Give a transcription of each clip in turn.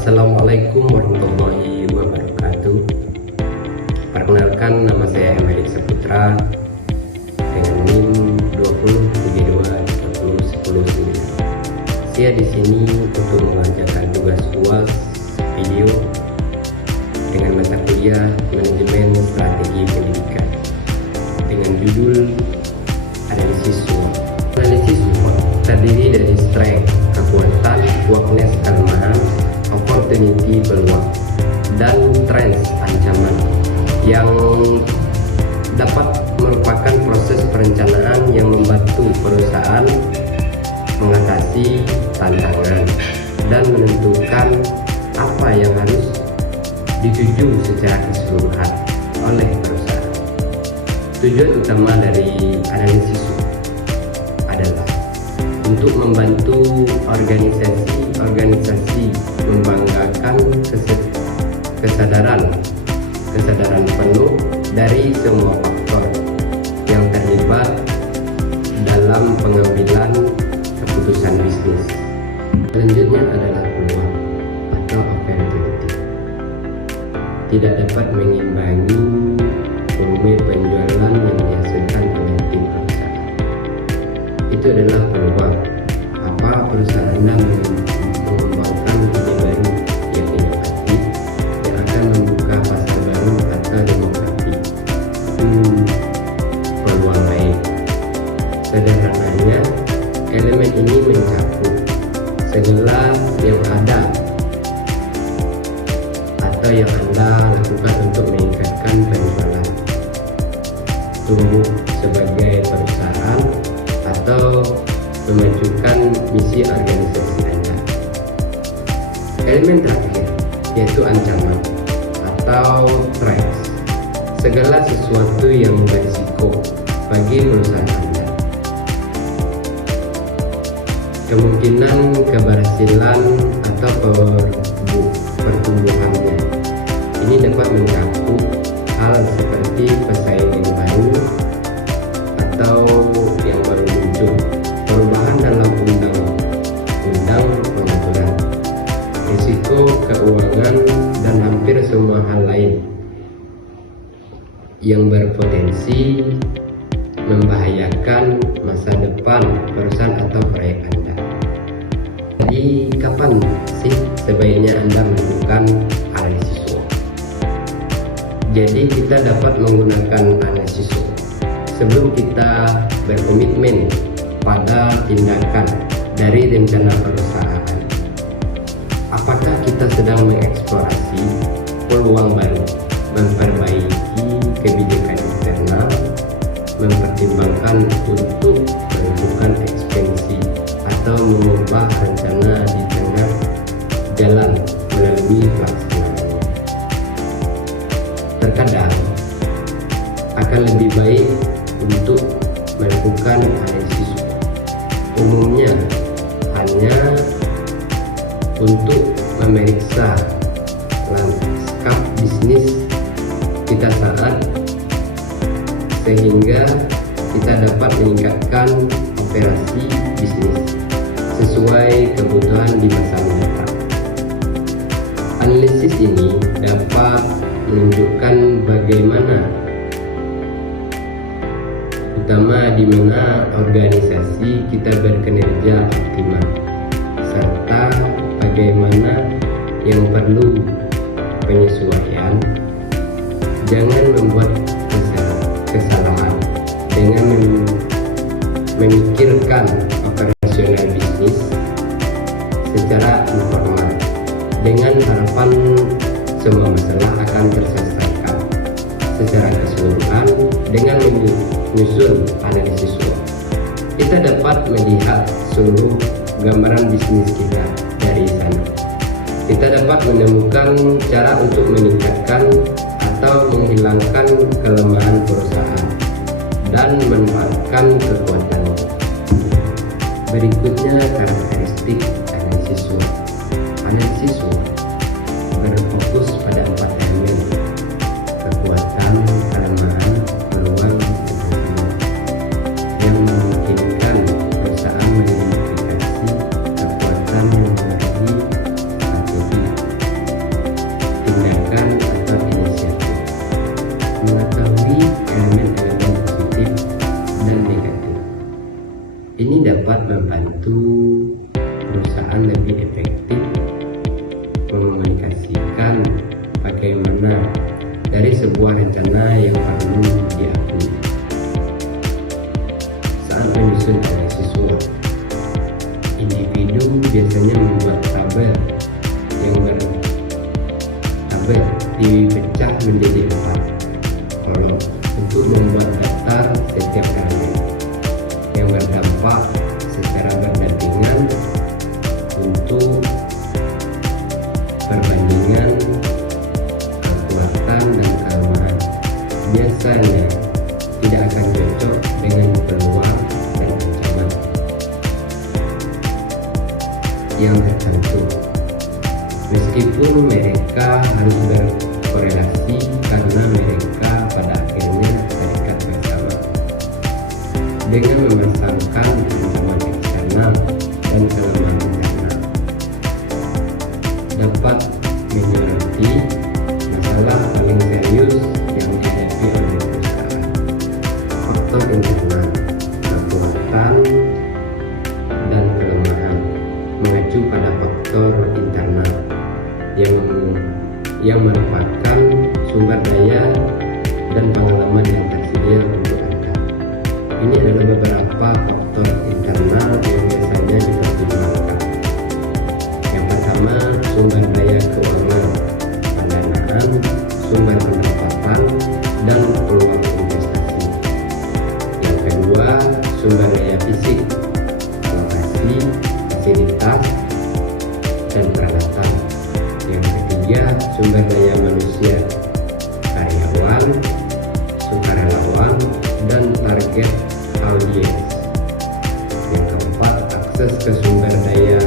Assalamualaikum warahmatullahi wabarakatuh. Perkenalkan, nama saya Emerik Saputra dengan NIM 20321010. Saya di sini untuk mengerjakan tugas UAS video dengan mata kuliah Manajemen Strategi Pendidikan dengan judul Analisis SWOT. Analisis SWOT terdiri dari strength, kekuatan, weakness, kelemahan, opportunity, peluang, dan trends, ancaman, yang dapat merupakan proses perencanaan yang membantu perusahaan mengatasi tantangan dan menentukan apa yang harus dituju secara keseluruhan oleh perusahaan. Tujuan utama dari analisis adalah untuk membantu organisasi membanggakan kesadaran penuh dari semua faktor yang terlibat dalam pengambilan keputusan bisnis. Selanjutnya adalah peluang atau opportunity. Tidak dapat mengimbangi volume penjualan yang dihasilkan oleh tim perusahaan. Itu adalah peluang. Apa perusahaan Anda mengembangkan ide baru yang inovatif yang akan membuka pasar baru atau demokrasi. Peluang lain. Sederhananya, elemen ini mencakup segala yang ada atau yang Anda lakukan untuk meningkatkan penjualan, tumbuh sebagai perusahaan, atau memajukan misi organisasi Anda. Elemen terakhir yaitu ancaman atau threats, segala sesuatu yang berisiko bagi perusahaan Anda. Kemungkinan keberhasilan atau pertumbuhannya. Ini dapat mencakup hal seperti pesaing yang baru atau yang baru muncul, perubahan dalam undang-undang pengaturan, risiko keuangan, dan hampir semua hal lain yang berpotensi membahayakan masa depan perusahaan atau proyek Anda. Jadi kapan sih sebaiknya Anda melakukan analisis SWOT? Jadi kita dapat menggunakan analisis SWOT sebelum kita berkomitmen pada tindakan dari rencana perusahaan. Apakah kita sedang mengeksplorasi peluang baru, memperbaiki kebijakan internal, mempertimbangkan untuk melakukan ekspansi, atau mengubah rencana di tengah jalan melalui pelaksanaannya. Terkadang akan lebih baik untuk melakukan analisis umumnya hanya untuk memeriksa lanskap bisnis kita saat, sehingga kita dapat meningkatkan operasi bisnis sesuai kebutuhan di masa mendatang. Analisis ini dapat menunjukkan bagaimana di mana organisasi kita berkinerja optimal, serta bagaimana yang perlu penyesuaian. Jangan membuat kesalahan dengan memikirkan operasional bisnis secara informal dengan harapan semua masalah akan terselesaikan secara keseluruhan. Dengan menyusun analisis SWOT, kita dapat melihat seluruh gambaran bisnis kita dari sana. Kita dapat menemukan cara untuk meningkatkan atau menghilangkan kelemahan perusahaan dan memanfaatkan kekuatannya. Berikutnya karakteristik analisis SWOT. Analisis SWOT berfokus pada 4 elemen: kekuatan, kelemahan, peluang, dan kemungkinan, yang memungkinkan perusahaan mengidentifikasi kekuatan yang memiliki strategi yang dipecah menjadi 4 kolom untuk membuat daftar setiap elemen yang berdampak secara berdampingan untuk perbandingan kekuatan dan kelemahan. Biasanya tidak akan cocok dengan peluang dan ancaman yang tertentu, meskipun mereka harus berkorelasi karena mereka pada akhirnya terikat bersama. Dengan memasangkan ancaman eksternal dan kelemahan internal dapat menyoroti masalah paling serius yang dihadapi oleh perusahaan. Faktor internal, kekuatan dan kelemahan mengacu pada faktor internal yang merupakan sumber daya dan pengalaman yang tersedia untuk Anda. Ini adalah beberapa faktor internal yang biasanya dipertimbangkan. Yang pertama, sumber daya keuangan, pendanaan, sumber pendapatan, dan peluang investasi. Yang kedua, sumber daya fisik, lokasi, fasilitas, dan peralatan. Yang ketiga, sumber daya manusia, karyawan, sukarelawan, dan target audiens. Yang keempat, akses ke sumber daya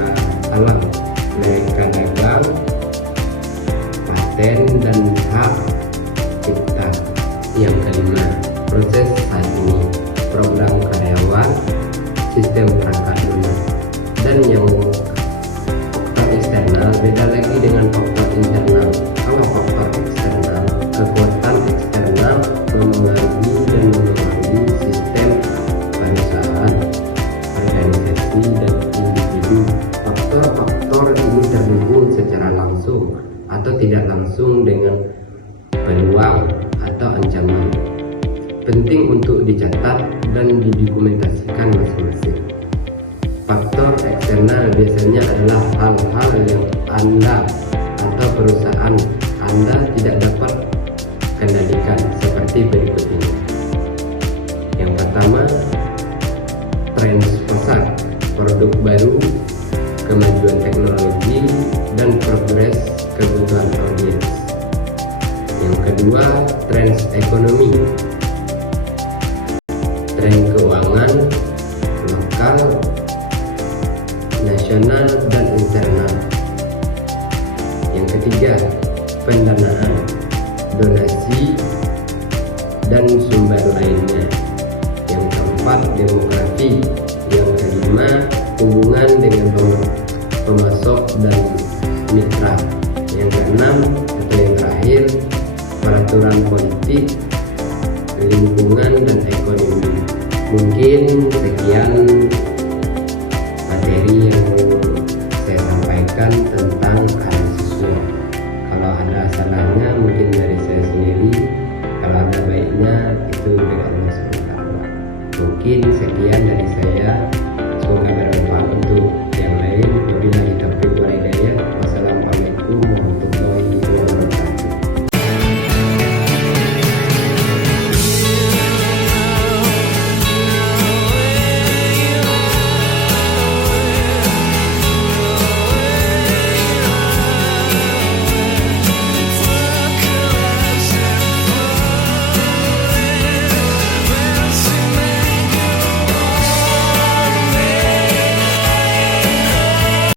alam, mereka dagang, paten, dan hak cipta. Yang kelima, proses saat ini, program karyawan, sistem perangkat lunak. Dan yang faktor eksternal beda lagi dengan faktor internal. Kalau faktor eksternal, kekuatan eksternal memengaruhi dan mempengaruhi sistem perusahaan, organisasi, dan individu. Faktor-faktor ini terhubung secara langsung atau tidak langsung dengan peluang atau ancaman. Penting untuk dicatat dan didokumentasikan masing-masing. Faktor eksternal biasanya adalah hal-hal yang Anda atau perusahaan Anda tidak dapat kendalikan, seperti berikut ini. Yang pertama, tren pasar, produk baru, kemajuan teknologi, dan progres kebutuhan audiens. Yang kedua, tren ekonomi, tren keuangan lokal, nasional, dan internal. Yang ketiga, pendanaan, donasi, dan sumber lainnya. Yang keempat, demografi. Yang kelima, hubungan dengan pemasok dan mitra. Yang keenam atau yang terakhir, peraturan politik, lingkungan, dan ekonomi. Mungkin sekian materi yang saya sampaikan tentang